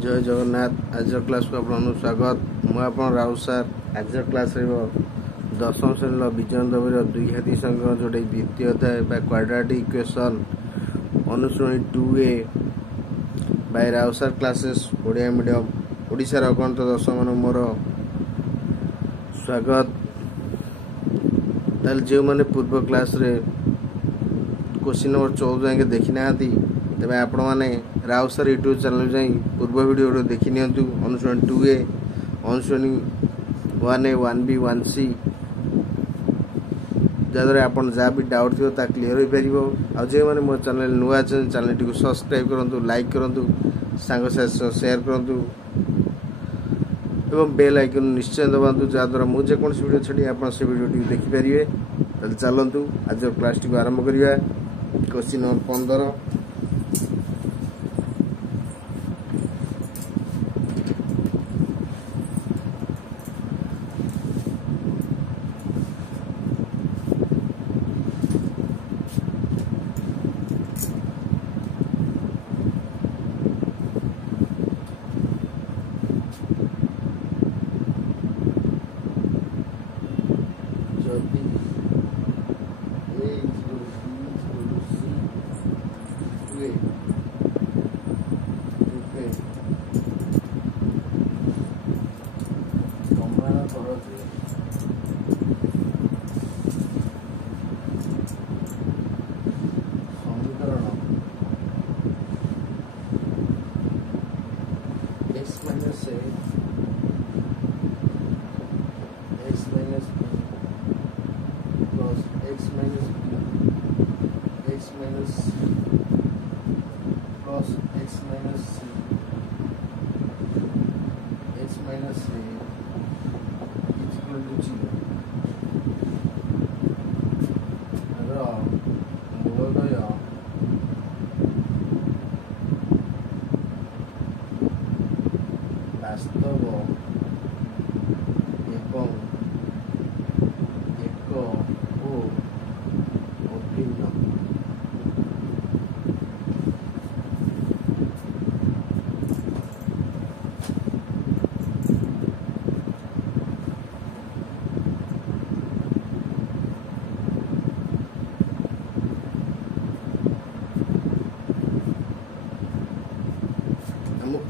जय जगन्नाथ। आज क्लास को आपको स्वागत। मुझे राउत सार आज क्लास दशम श्रेणी विज्ञान दबीर दुई हाथी संघ जोटा द्वितीय अध्याय क्वाड्रेटिक इक्वेशन अनुश्रेणी 2A by Rout sir classes Odia medium ओडिशार अगणित दर्शक मान मोर स्वागत। जो मैंने पूर्व क्लास रे क्वेश्चन नंबर 14 जाके देखी ना तेज आपण मैंने राउत सार यूट्यूब चैनल जाई पूर्व वीडियो देखी नियंतु। अनुश्रेणी 2A अनुश्रेणी 1A 1B 1C जहाँद्वारा आप जहाँ भी डाउट थी क्लीयर हो पार। आ जो मैंने मो चैनल नुआ चैनल टी सब्सक्राइब करूँ, लाइक करूँ, सांग साथ शेयर करूँ एवं बेल आइकन निश्चय दबातु जहाँद्वारा मुझे वीडियो छाड़ी आप से वीडियो टी देखिपारे। चलतु आज क्लास टी आरंभ करवा। क्वेश्चन नंबर 15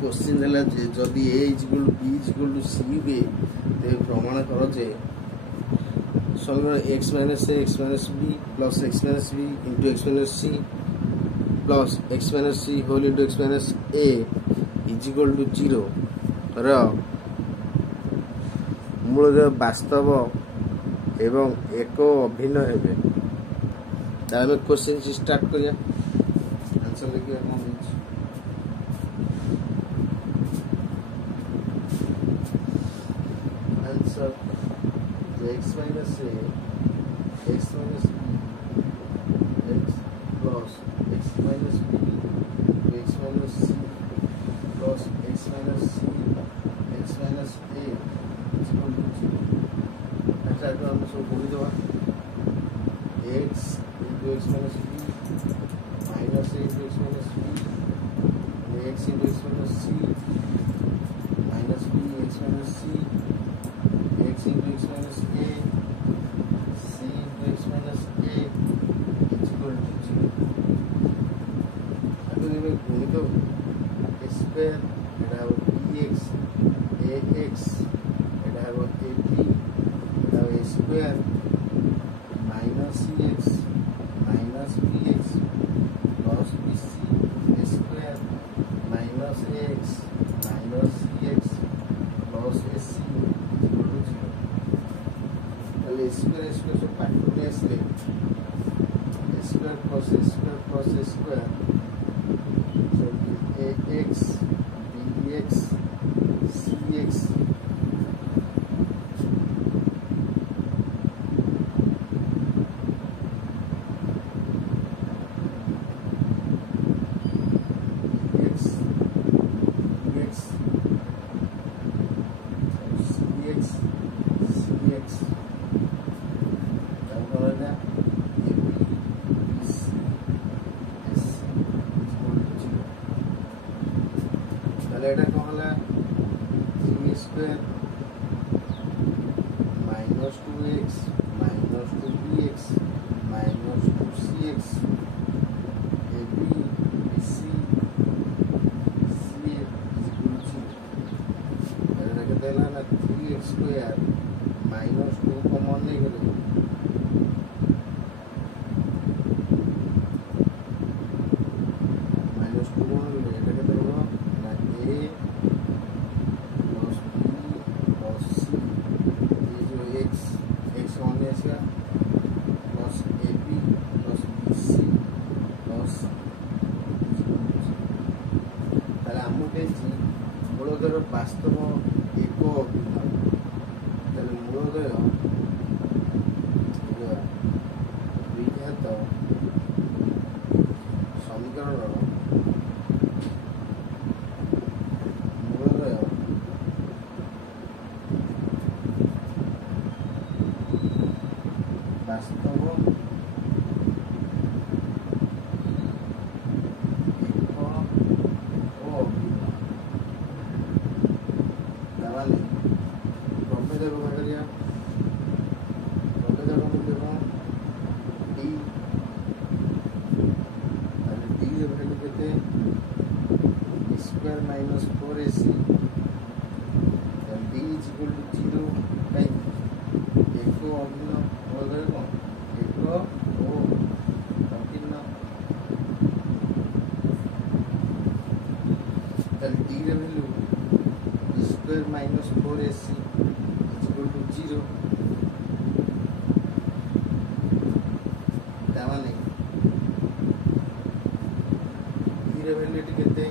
क्वेश्चन है जदि a equal to b equal to c हुए तो प्रमाण कर समीकरण x minus b plus x minus b into x minus c plus x minus c whole into x minus a is equal to 0 मूल वास्तव एवं एक अभिन्न हेबे। आम क्वेश्चन स्टार्ट करिया। आंसर देखिए कौन answer x minus a x minus b x plus x minus b x minus c plus x minus c x minus a is equal to 0। अच्छा तो हम सब बोल दो x into x minus b minus a into x minus b x into x minus c minus b x minus c x into x minus a c into x minus a is equal to 0। अगर ये गुणित a square एटा हो bx ax एटा हो ab एटा हो a square minus cx minus bx plus bc a square minus ax minus cx plus ac square सब factorial square plus square ax bx cx তাহলে এটা কম হলে 3 square minus 2x minus 2bx minus 2cx ab bc c equal to এটাকে দিলে না 3x square minus 2 common নিয়ে গেলে minus 2 কমন নিলে এটাকে দেবো না a plus b plus c x x one ऐसा plus ab plus bc plus তাহলে আমি পেয়েছি মূলধর বাস্তব একক অভিন্ন তাহলে মূলধর বিঘাত সমীকরণর মূলধর বাস্তব square minus 4ac then d is equal to 0 like eko অভিন্ন বলতে কোন eko ও অভিন্ন then d এর value square minus 4ac is equal to 0 তার মানে d এর ভ্যালুটি কেতে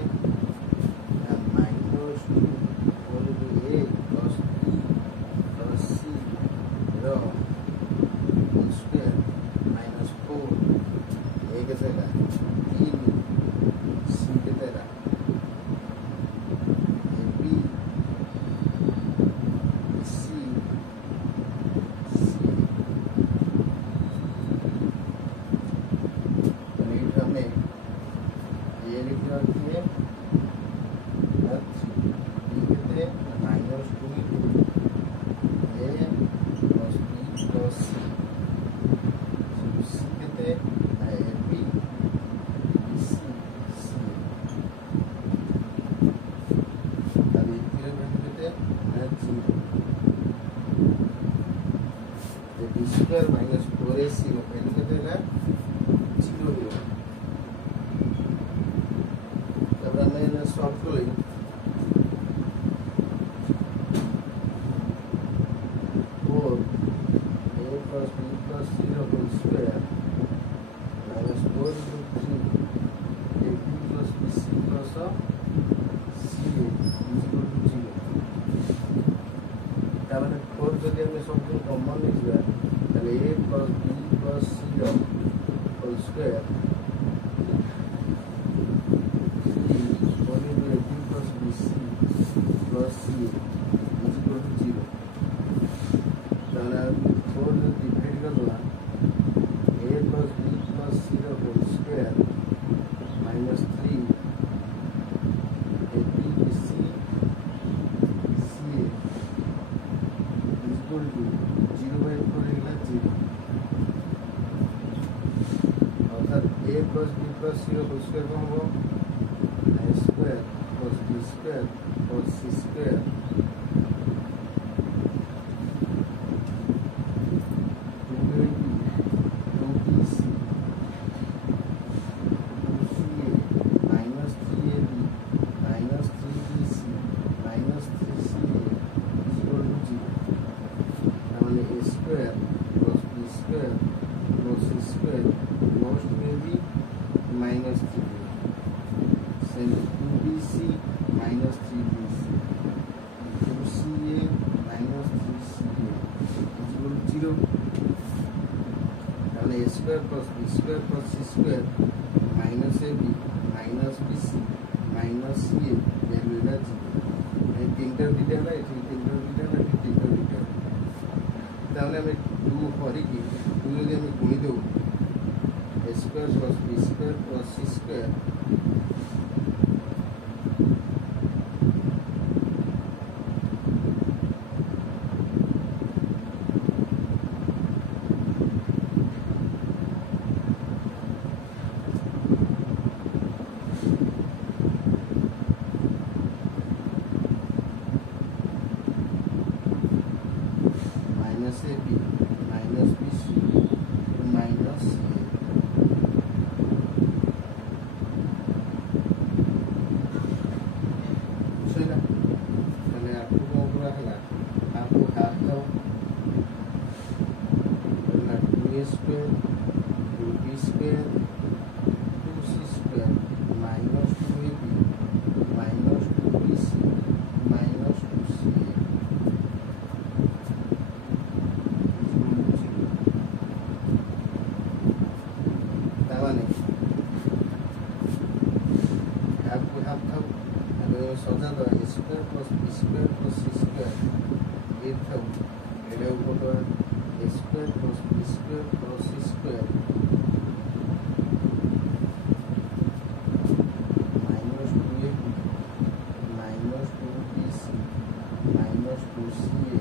square minus 4ac value कितने का 0 हो तब हमने सॉल्व कर लिया 4 a plus b plus 0 whole square minus 4 into 3 ab plus bc plus ca is equal to 0 तब हमने 4 जगह में सब कॉमन लिखा a plus b plus c whole square only a b plus bc plus c is equal to 0 তাহলে 4 যদি divide করলা a plus b plus c whole square minus 3 a b bc c is equal to 0 by 4 लिखला 0 अर्थात a plus b plus c whole square कौन हो a square plus b square plus c square 2bc 2ca minus 3ab minus 3bc minus 3ca is equal to 0 তাহলে a square plus b square plus c square plus 2ab minus 3ab same 2bc minus 3bc 2ca minus 3ca is equal to 0 তাহলে a square plus b square plus c square minus ab minus bc minus ca value is 0 এই তিনটার দিকে না এই তিনটার দিকে না এই তিনটার দিকে তাহলে আমি 2 পরে কি 2 যদি আমি গুণ দেব a square plus b square plus c square ସଜାଦ a square plus b square plus c square ଏଇଠି ଥାଉ ଏଇଟାକୁ କରିଦେବା a square plus b square plus c square minus 2a minus 2bc minus 2ca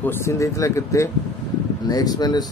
question देता के x minus